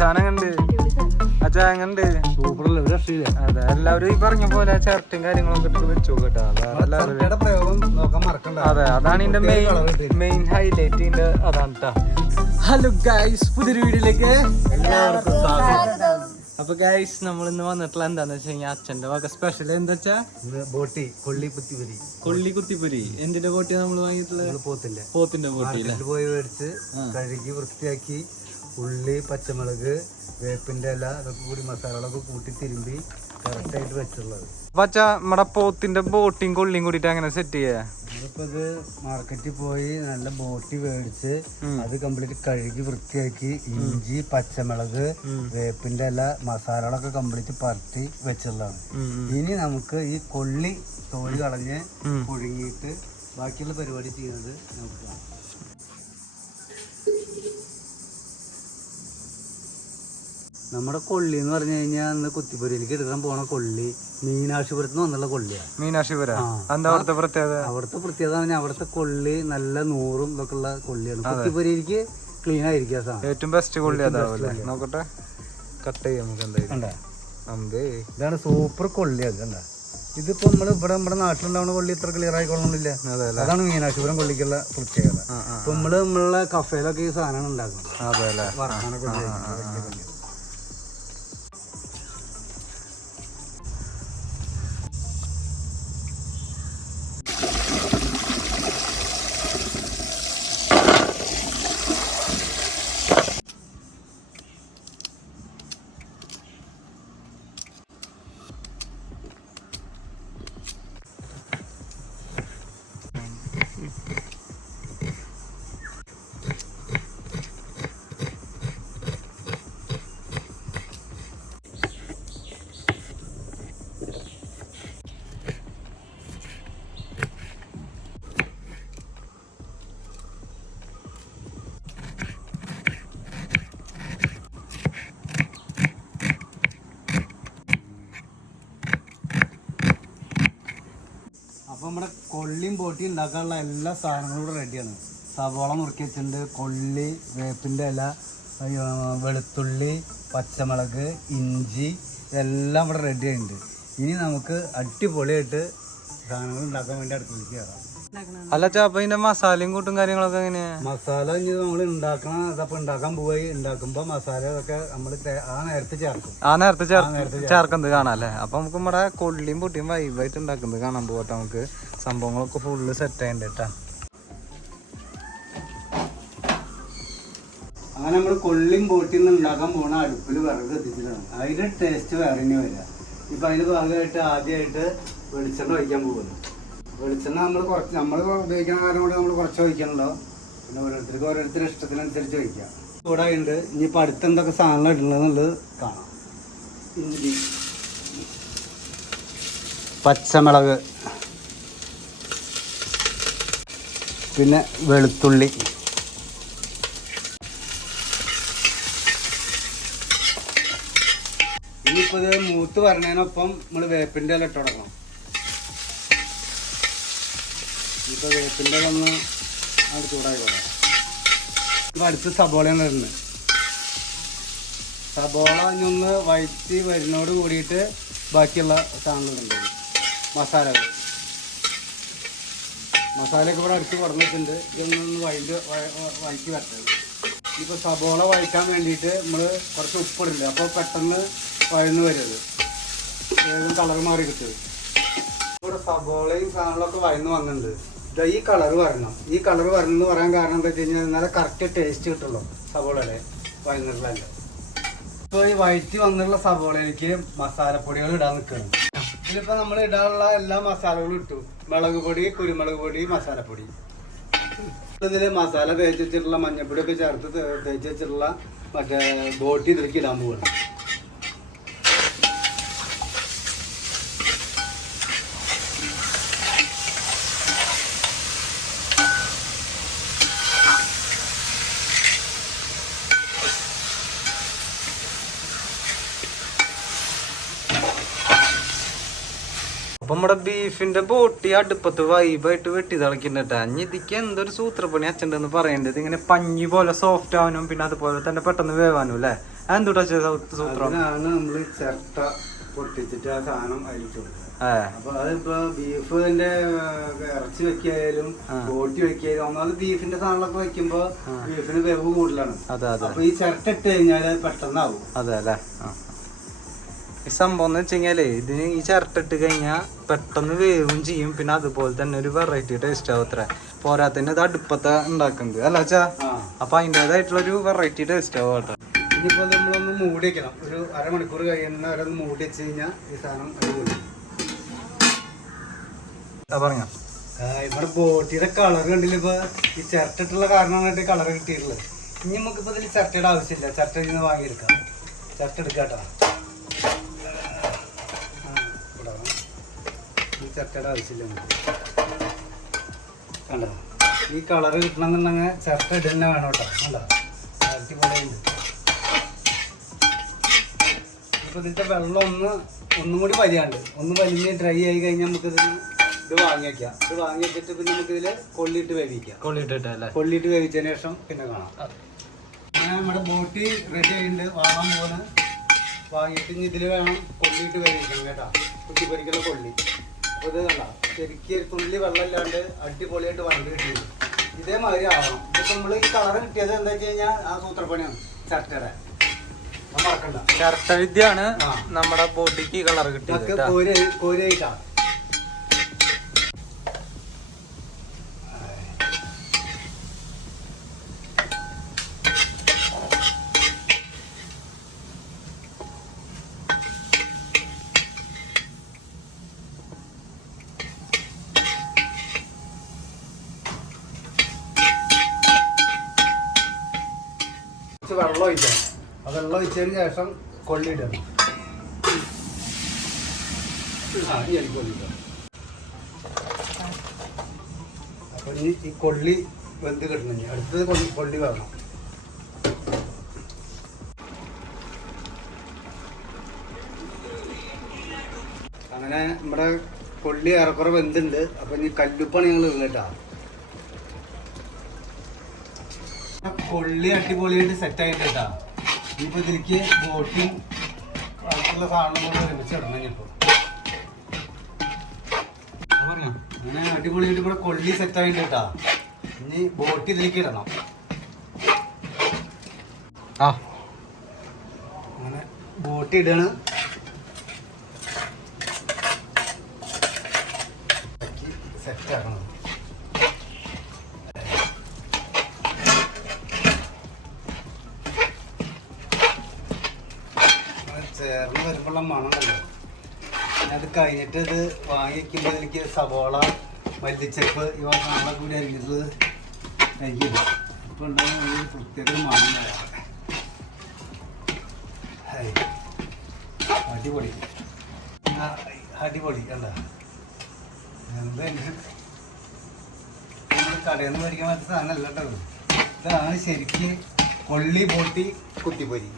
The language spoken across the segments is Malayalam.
സാധനം കണ്ട് അച്ഛാ എങ്ങണ്ട് അതെ എല്ലാവരും ഈ പറഞ്ഞ പോലെ ചിരട്ടും കാര്യങ്ങളൊക്കെ ഇട്ട് വെച്ചു കേട്ടോ. അതെ അതാണ് ഇതിന്റെ മെയിൻ ഹൈലൈറ്റ് ഇതിന്റെ അതാണ് കേട്ടോ. ഹലോ ഗൈസ്, പുതിയൊരു വീഡിയോയിലേക്ക് എല്ലാവർക്കും സ്വാഗതം. അപ്പൊ ഗൈസ് നമ്മൾ ഇന്ന് വന്നിട്ടുള്ള എന്താന്ന് വെച്ച് കഴിഞ്ഞാൽ അച്ഛന്റെ വക സ്പെഷ്യൽ എന്താ വെച്ചാ ബോട്ടി കൊള്ളി കുത്തിപ്പുരി. എന്തിന്റെ ബോട്ടി നമ്മൾ വാങ്ങിയിട്ടുള്ളത്? പോത്തിന്റെ ബോട്ടി പോയി മേടിച്ച് കഴുകി വൃത്തിയാക്കി ഉള്ളി, പച്ചമുളക്, വേപ്പിന്റെ ഇല അതൊക്കെ കൂടി മസാലകളൊക്കെ കൂട്ടി തിരുമ്പി കറക്റ്റ് ആയിട്ട് വെച്ചുള്ളത്. അപ്പൊ അച്ഛാ നമ്മുടെ പോത്തിന്റെ ബോട്ടിയും കൊള്ളിയും കൂടിയിട്ട് അങ്ങനെ സെറ്റ് ചെയ്യാ. അതിപ്പോ ഇത് മാർക്കറ്റിൽ പോയി നല്ല ബോട്ടി മേടിച്ച് അത് കംപ്ലീറ്റ് കഴുകി വൃത്തിയാക്കി ഇഞ്ചി, പച്ചമുളക്, വേപ്പിന്റെ ഇല മസാലകളൊക്കെ കംപ്ലീറ്റ് പരത്തി വെച്ചുള്ളതാണ്. ഇനി നമുക്ക് ഈ കൊള്ളി തോല് കളഞ്ഞ് പുഴുങ്ങിയിട്ട് ബാക്കിയുള്ള പരിപാടി ചെയ്യുന്നത് നമുക്ക് കാണാം. നമ്മുടെ കൊള്ളി എന്ന് പറഞ്ഞു കഴിഞ്ഞാൽ അന്ന് കുത്തിപ്പൊരിയിലേക്ക് എടുക്കാൻ പോണ കൊള്ളി മീനാക്ഷിപുരത്ത് നിന്ന് വന്നുള്ള കൊള്ളിയാണ്. മീനാക്ഷിപുരം അവിടുത്തെ പ്രത്യേകത പറഞ്ഞാൽ അവിടുത്തെ കൊള്ളി നല്ല നൂറും ഇതൊക്കെ ഉള്ള കൊള്ളിയാണ്. കുത്തിപ്പൊരിയിലേക്ക് ക്ലീൻ ആയിരിക്കും സാധനം. ഏറ്റവും ബെസ്റ്റ് കൊള്ളി അതാവല്ലേ. നോക്കട്ടെ, കട്ട് ചെയ്യാം നമുക്ക് എന്തായാലും. ഇതാണ് സൂപ്പർ കൊള്ളി. അത് കണ്ട, ഇതിപ്പോ നമ്മുടെ നാട്ടിലുണ്ടാവുന്ന കൊള്ളി ഇത്ര ക്ലിയർ ആയിക്കൊള്ളണമെന്നില്ല. അതാണ് മീനാക്ഷിപുരം കൊള്ളിക്കുള്ള പ്രത്യേകത. ഇപ്പൊ നമ്മളെ കഫേലൊക്കെ ഈ സാധനമാണ് ഉണ്ടാക്കുന്നത്. അതെ വറക്കാനൊക്കെ അപ്പോൾ നമ്മുടെ കൊള്ളിയും ബോട്ടി ഉണ്ടാക്കാനുള്ള എല്ലാ സാധനങ്ങളും ഇവിടെ റെഡിയാണ്. സവോള നുറുക്കി വെച്ചിട്ടുണ്ട്, കൊള്ളി, വേപ്പിൻ്റെ ഇല, വെളുത്തുള്ളി, പച്ചമുളക്, ഇഞ്ചി എല്ലാം ഇവിടെ റെഡി ആയിട്ടുണ്ട്. ഇനി നമുക്ക് അടിപൊളിയായിട്ട് സാധനങ്ങൾ ഉണ്ടാക്കാൻ വേണ്ടി അടുക്കളയിലേക്ക് കയറാം. അല്ല അപ്പൊ ഇതിന്റെ മസാലയും കൂട്ടും കാര്യങ്ങളൊക്കെ എങ്ങനെയാ? മസാല ഇനി നമ്മൾ ഉണ്ടാക്കണം. അതപ്പോൾ ഉണ്ടാക്കാൻ പോയി ഉണ്ടാക്കുമ്പോൾ മസാല ഇതൊക്കെ നമ്മൾ ആ നേരത്തെ ചേർക്കുന്നത് കാണാം അല്ലേ. അപ്പൊ നമുക്ക് നമ്മുടെ കൊള്ളിയും പൊട്ടിയും വൈവായിട്ട് ഉണ്ടാക്കുന്നത് കാണാൻ പോകട്ടെ. നമുക്ക് സംഭവങ്ങളൊക്കെ ഫുള്ള് സെറ്റ് ചെയ്യണ്ട കേട്ടാ. അങ്ങനെ നമ്മൾ കൊള്ളിയും പൊട്ടിയും ഉണ്ടാക്കാൻ പോകണ അടുപ്പിൽ വിറക് എത്തിച്ചിട്ടാണ്. അതിൻ്റെ ടേസ്റ്റ് വേറെ തന്നെ വരിക. ഇപ്പം അതിന് ഭാഗമായിട്ട് ആദ്യമായിട്ട് വെളിച്ചെണ്ണ ഒഴിക്കാൻ പോകുന്നു. വെളിച്ചെണ്ണ നമ്മൾ ഉപയോഗിക്കുന്ന കാരണം കൊണ്ട് നമ്മൾ കുറച്ച് ഒഴിക്കണല്ലോ. പിന്നെ ഓരോരുത്തരുടെ ഇഷ്ടത്തിനനുസരിച്ച് ഒഴിക്കാം. കൂടെ ഉണ്ട്. ഇനിയിപ്പോൾ അടുത്ത് എന്തൊക്കെ സാധനങ്ങൾ ഇടുന്നതെന്നുള്ളത് കാണാം. ഇഞ്ചി, പച്ചമുളക്, പിന്നെ വെളുത്തുള്ളി, ഇനിയിപ്പോൾ ഇത് മൂത്ത് വരണതിനൊപ്പം നമ്മൾ വേപ്പിൻ്റെ ഇല ഇട്ട് കൊടുക്കണം. ഇപ്പോൾ വേപ്പിൻ്റെ ഇല ഒന്ന് അത് ചൂടായിക്കോട്ടെ. ഇപ്പം അടുത്ത് സബോളയാണ് വരുന്നത്. സബോള ഇനി വഴറ്റി വരുന്നോട് കൂടിയിട്ട് ബാക്കിയുള്ള സാധനങ്ങളുണ്ട്. മസാലയൊക്കെ ഇവിടെ അടുത്ത് കുറഞ്ഞിട്ടുണ്ട്. ഇതൊന്ന് വഴറ്റി വരട്ടത്. ഇപ്പോൾ സബോള വഴറ്റാൻ വേണ്ടിയിട്ട് നമ്മൾ കുറച്ച് ഉപ്പിടില്ല. അപ്പോൾ പെട്ടെന്ന് വഴന്ന് വരുന്നത് വേഗം കളർ മാറി കിട്ടും. ഇവിടെ സബോളയും സാധനങ്ങളൊക്കെ വഴന്ന് വന്നിട്ടുണ്ട്. ഇതാ ഈ കളർ വരണം. ഈ കളർ വരണം എന്ന് പറയാൻ കാരണം എന്താ വെച്ച് കഴിഞ്ഞാൽ എന്നാലേ കറക്റ്റ് ടേസ്റ്റ് കിട്ടുള്ളൂ സബോളയുടെ വഴന്നിട്ടുള്ളതല്ല. ഇപ്പോൾ ഈ വഴറ്റി വന്നിട്ടുള്ള സബോളയിലേക്ക് മസാലപ്പൊടികൾ ഇടാൻ നിൽക്കുകയാണ്. ഇതിലിപ്പോൾ നമ്മൾ ഇടാനുള്ള എല്ലാ മസാലകളും ഇട്ടു. മുളക് പൊടി, കുരുമുളക് പൊടി, മസാലപ്പൊടി. ഇതിൽ മസാല തേച്ച് വെച്ചിട്ടുള്ള മഞ്ഞപ്പൊടിയൊക്കെ ചേർത്ത് തേച്ച് വെച്ചിട്ടുള്ള മറ്റേ ബോട്ടി ഇതിലേക്ക് ഇടാൻ പോവുകയാണ്. അപ്പൊ നമ്മുടെ ബീഫിന്റെ ബോട്ടി അടുപ്പത്ത് വൈബായിട്ട് വെട്ടി തിളക്കിണ്ടാ. അഞ്ഞ് ഇതിക്ക് എന്തൊരു സൂത്രപ്പണി അച്ഛൻ്റെ പറയേണ്ടത്. ഇങ്ങനെ പഞ്ഞി പോലെ സോഫ്റ്റ് ആവാനും പിന്നെ അതുപോലെ തന്നെ പെട്ടെന്ന് വേവാനും അല്ലേ? എന്തുട്ടാ സൂത്രം? നമ്മള് ചിരട്ട പൊട്ടിച്ചിട്ട് ആ സാധനം അരിച്ചു കൊടുക്കുക. അപ്പൊ അതിപ്പോ ബീഫിന്റെ ഇറച്ചി വെക്കായാലും ബോട്ടി വെക്കായാലും ഒന്നാമത് ബീഫിന്റെ സാധനങ്ങളൊക്കെ വെക്കുമ്പോ ബീഫിന് വേവ് കൂടുതലാണ്. അപ്പൊ ഈ ചിരട്ട ഇട്ട് കഴിഞ്ഞാല് പെട്ടെന്നാവും. അതെ അല്ലേ? ഈ സംഭവം എന്ന് വെച്ച് കഴിഞ്ഞാലേ ഇതിന് ഈ ചിരട്ട ഇട്ട് കഴിഞ്ഞാൽ പെട്ടെന്ന് വേവും ചെയ്യും. പിന്നെ അതുപോലെ തന്നെ ഒരു വെറൈറ്റി ടേസ്റ്റ് ആവും. അത്ര പോരാത്തന്നെ ഇത് അടുപ്പത്തെ ഉണ്ടാക്കുന്നത് അല്ല വെച്ചാ. അപ്പൊ അതിൻ്റെതായിട്ടുള്ളൊരു വെറൈറ്റി ടേസ്റ്റ് ആവും കേട്ടോ. ഇനിയിപ്പോ നമ്മളൊന്ന് മൂടി വെക്കണം. ഒരു അരമണിക്കൂർ കഴിയുന്ന വരെ ഒന്ന് മൂടി വെച്ച് കഴിഞ്ഞാൽ ഈ സാധനം അടിപൊളി. പറഞ്ഞോ ഇവിടെ ബോട്ടിയുടെ കളർ കണ്ടില്ല. ഇപ്പൊ ഈ ചിരട്ടിട്ടുള്ള കാരണമായിട്ട് കളർ കിട്ടിയിട്ടുള്ളത്. ഇനി നമുക്കിപ്പോ ഇതിൽ ചിരട്ടയുടെ ആവശ്യമില്ല. ചിരട്ട നിന്ന് വാങ്ങിയെടുക്കാം. ചിരട്ട എടുക്കാട്ടോ. ഈ ചിരട്ടയുടെ ആവശ്യമില്ല. കണ്ടോ ഈ കളർ കിട്ടണമെന്നുണ്ടെങ്കിൽ ചിരട്ട ഇടന്നെ വേണം കേട്ടോ. കണ്ടോ അടിപൊളിയുണ്ട്. ഇപ്പൊ ഇതിന്റെ വെള്ളം ഒന്നും കൂടി വലിയാണ്ട് ഒന്ന് വലിഞ്ഞ് ഡ്രൈ ആയി കഴിഞ്ഞാൽ നമുക്കിത് വാങ്ങി വെക്കാം. ഇത് വാങ്ങി വെച്ചിട്ട് പിന്നെ നമുക്കിതില് കൊള്ളിയിട്ട് വേവിക്കാം. കൊള്ളിയിട്ട് വേവിച്ചതിന് ശേഷം പിന്നെ കാണാം. അങ്ങനെ നമ്മുടെ ബോട്ടി റെഡി ആയിട്ടുണ്ട്. വാങ്ങാൻ പോകുന്ന വാങ്ങിയിട്ട് ഇനി ഇതിൽ വേണം കൊള്ളിയിട്ട് വേവിക്കണം കേട്ടോ. കുത്തിപ്പൊരിക്കുള്ള കൊള്ളി. അപ്പോൾ ഇത് കണ്ട ശരിക്കും തുള്ളി വെള്ളം ഇല്ലാണ്ട് അടിപൊളിയായിട്ട് വണ്ടി കിട്ടിയത്. ഇതേമാതിരി ആവണം. ഇതിപ്പോൾ നമ്മൾ ഈ കളർ കിട്ടിയത് എന്താ വെച്ച് കഴിഞ്ഞാൽ ആ സൂത്രപ്പണിയാണ് ചട്ടയുടെ. മറക്കണ്ട, ചിരട്ട വിദ്യയാണ് നമ്മുടെ ബോട്ടിക്ക് കളർ കിട്ടിയത്. കോരിയായിട്ടാണ്. വെള്ളം ഒഴിക്കണം. ആ വെള്ളം ഒഴിച്ചതിന് ശേഷം കൊള്ളിയിടണം. ഈ കൊള്ളിയിടണം. അപ്പൊ ഇനി ഈ കൊള്ളി വെന്ത് കിട്ടണം. അടുത്തത് കൊള്ളി വേണം. അങ്ങനെ നമ്മുടെ കൊള്ളി ഏറെക്കുറെ വെന്തുണ്ട്. അപ്പൊ ഇനി കല്ലുപ്പാണ് ഞങ്ങൾ ഇടണേട്ടാ. കൊള്ളി അടിപൊളിയായിട്ട് സെറ്റ് ആയിട്ട് കേട്ടാ. ഇനിയിപ്പോ ഇതിലേക്ക് ബോട്ടിയും ബാക്കിയുള്ള സാധനങ്ങളും ഒരുമിച്ച് ഇടണം. ഇനിയിപ്പോ അങ്ങനെ അടിപൊളിയായിട്ട് ഇവിടെ കൊള്ളി സെറ്റ് ആയിട്ട് കേട്ടാ. ഇനി ബോട്ടി ഇതിലേക്ക് ഇടണം. അങ്ങനെ ബോട്ടി ഇടാണ്. സെറ്റ് ആക്കണം. ചേർന്ന് വരുമ്പോഴുള്ള മണമല്ലോ. അത് കഴിഞ്ഞിട്ട് ഇത് വാങ്ങി വയ്ക്കുമ്പോൾ എനിക്ക് സവോള, മല്ലിച്ചപ്പ് ഇവ സാധനങ്ങളെ കൂടി അരിഞ്ഞത് കഴിക്കില്ല. അപ്പോൾ ഉണ്ടാകുന്ന ഒരു പ്രത്യേക മണം വരാം. അടിപൊളി അടിപൊളി കണ്ട. എന്തായാലും നമ്മൾ കടയിൽ നിന്ന് മേടിക്കാൻ പറ്റുന്ന സാധനമല്ല കേട്ടോ. ഇതാണ് ശരിക്ക് കൊള്ളി ബോട്ടി കുത്തിപ്പൊരി.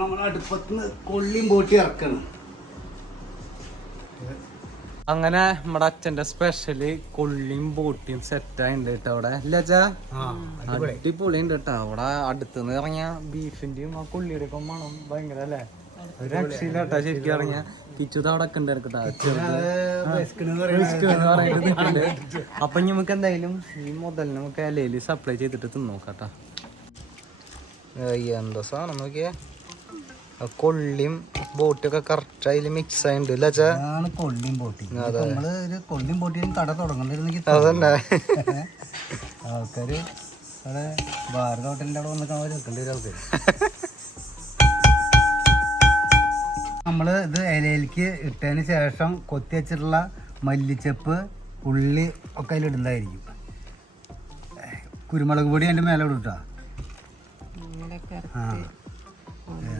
നമ്മൾ അടുപ്പത്തുനിന്ന് കൊള്ളിയും ബോട്ടി ഇറക്കണം. അങ്ങനെ നമ്മുടെ അച്ഛന്റെ സ്പെഷ്യല് കൊള്ളിയും ബോട്ടിയും സെറ്റായിണ്ട് കേട്ടോ അവിടെ. അല്ലച്ചാ അടിപൊളി ഉണ്ട് കേട്ടോ. അവിടെ അടുത്തുനിന്ന് ഇറങ്ങിയ ബീഫിന്റെയും ആ കൊള്ളിയുടെ ഒക്കെ മണം ഭയങ്കര അല്ലേ? ഒരു രക്ഷയില്ല കേട്ടോ. ശരിക്കും ഇറങ്ങിയ കിച്ചുത് അവിടെ ഒക്കെ ഉണ്ട് കേട്ടോ. അപ്പൊ നമുക്ക് എന്തായാലും ഈ മുതൽ നമുക്ക് ഇലയിൽ സപ്ലൈ ചെയ്തിട്ട് തിന്നോക്കാട്ടോ. എന്താ സാധനം നോക്കിയേ, കൊള്ളിയും ബോട്ടിയൊക്കെ കറക്റ്റ് അതിൽ മിക്സ് ആയിട്ടുണ്ട് അല്ലേ? കൊള്ളിയും ബോട്ടി. നമ്മള് ഒരു കൊള്ളിയും ബോട്ടിയും കട തുടങ്ങണ്ടിരുന്നെങ്കിൽ അതന്നെ ആൾക്കാര് അവിടെ ഭാരത ഹോട്ടലിന്റെ അവിടെ വന്നിട്ട് അവർ നിൽക്കേണ്ടി വരും ആൾക്കാർ. നമ്മള് ഇത് ഇലയിലേക്ക് ഇട്ടതിന് ശേഷം കൊത്തി വെച്ചിട്ടുള്ള മല്ലിച്ചപ്പ്, ഉള്ളി ഒക്കെ അതിലിടുന്നതായിരിക്കും. കുരുമുളക് പൊടി അതിൻ്റെ മേലെ ഇടും.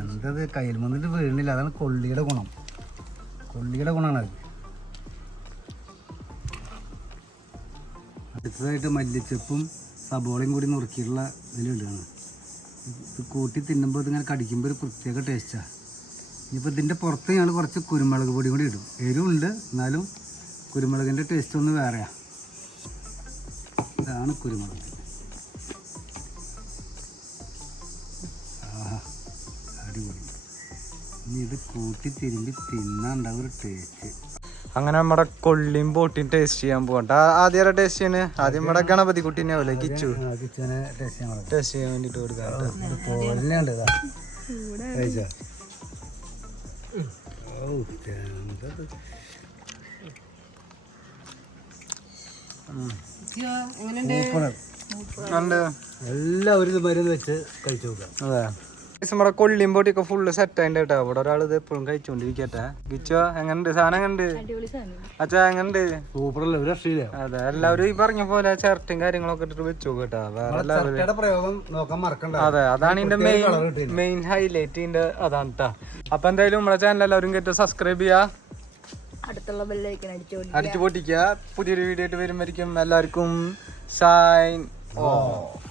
എന്തത് കയ്യിൽ വന്നിട്ട് വീണില്ല. അതാണ് കൊള്ളിയുടെ ഗുണം. കൊള്ളിയുടെ ഗുണമാണ് അത്. അടുത്തതായിട്ട് മല്ലിച്ചപ്പും സബോളയും കൂടി നുറുക്കിയിട്ടുള്ള ഇതിലിടുകയാണ്. ഇത് കൂട്ടി തിന്നുമ്പോൾ ഇതിങ്ങനെ കടിക്കുമ്പോൾ ഒരു പ്രത്യേക ടേസ്റ്റാണ്. ഇനിയിപ്പോൾ ഇതിൻ്റെ പുറത്ത് ഞങ്ങൾ കുറച്ച് കുരുമുളക് പൊടി കൂടി ഇടും. എരിവുണ്ട്, എന്നാലും കുരുമുളകിൻ്റെ ടേസ്റ്റ് ഒന്ന് വേറെയാണ്. ഇതാണ് കുരുമുളക്. ആഹാ, അടിപൊളി. ഇനി ഇത് കൂട്ടി തിരുമ്പി തിന്നാണ്ടാവും ഒരു ടേസ്റ്റ്. അങ്ങനെ നമ്മുടെ കൊള്ളിയും ബോട്ടിയും ടേസ്റ്റ് ചെയ്യാൻ പോകണ്ട. ആദ്യം ടേസ്റ്റ് ചെയ്യണ്. ആദ്യം നമ്മുടെ ഗണപതി കുട്ടീനെ പോലെ കിച്ചു ടേസ്റ്റ് ചെയ്യാൻ വേണ്ടിട്ട് കൊടുക്കാം. എല്ലാവരും ഇത് മരുന്ന് വെച്ച് കഴിച്ചു നോക്കാം. അതെ, നമ്മുടെ കൊള്ളിയും ബോട്ടിയൊക്കെ ഫുള്ള് സെറ്റ് ആയിട്ട് കേട്ടോ. ഇവിടെ ഒരാൾ ഇത് എപ്പോഴും കഴിച്ചോണ്ടിരിക്കട്ടെ. ഗിച്ചോ എങ്ങനുണ്ട്? സാധനം എങ്ങനുണ്ട്? അച്ഛാ എങ്ങനുണ്ട്? സൂപ്പറല്ലേ, ഒരു രക്ഷയില്ല. അതെ, എല്ലാവരും ഈ പറഞ്ഞ പോലെ ചിരട്ടയും കാര്യങ്ങളൊക്കെ ഇട്ടിട്ട് വെച്ചു കേട്ടാ. വേറെ പ്രയോഗം നോക്കാൻ മറക്കണ്ട. അതെ, അതാണ് ഇതിന്റെ മെയിൻ ഹൈലൈറ്റ്. ഇതിന്റെ അതാണ് കേട്ടോ. അപ്പൊ എന്തായാലും നമ്മുടെ ചാനൽ എല്ലാവരും കേട്ട് സബ്സ്ക്രൈബ് ചെയ്യാ, അടിച്ചു പൊട്ടിക്കുക. പുതിയൊരു വീഡിയോ ആയിട്ട് വരുമ്പോഴേക്കും എല്ലാവർക്കും സൈൻ ഓഫ്.